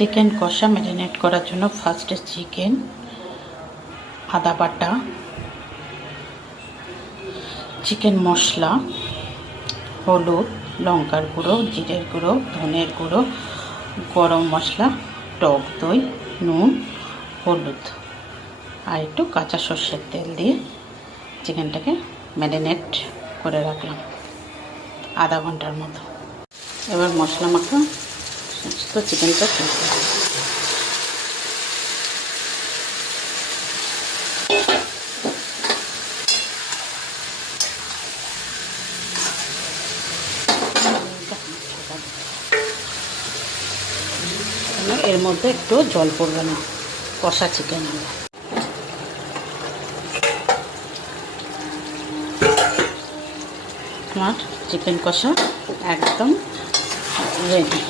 Chicken কষা marinate করার জন্য ফার্স্টে চিকেন, আদা বাটা, চিকেন মশলা, হলুদ, লঙ্কার গুঁড়ো, জিরের গুঁড়ো, ধনের গুঁড়ো, গরম মশলা, টক দই, নুন, হলুদ আর একটু কাঁচা সর্ষের তেল দিয়ে চিকেনটাকে ম্যারিনেট করে রাখলাম আধা ঘন্টার মতো। এবার মশলা মাখা সমস্ত চিকেনটা তুলতে হবে। এর মধ্যে একটু জল পড়বে না, কষা চিকেন হবে। আমার চিকেন কষা একদম রেডি।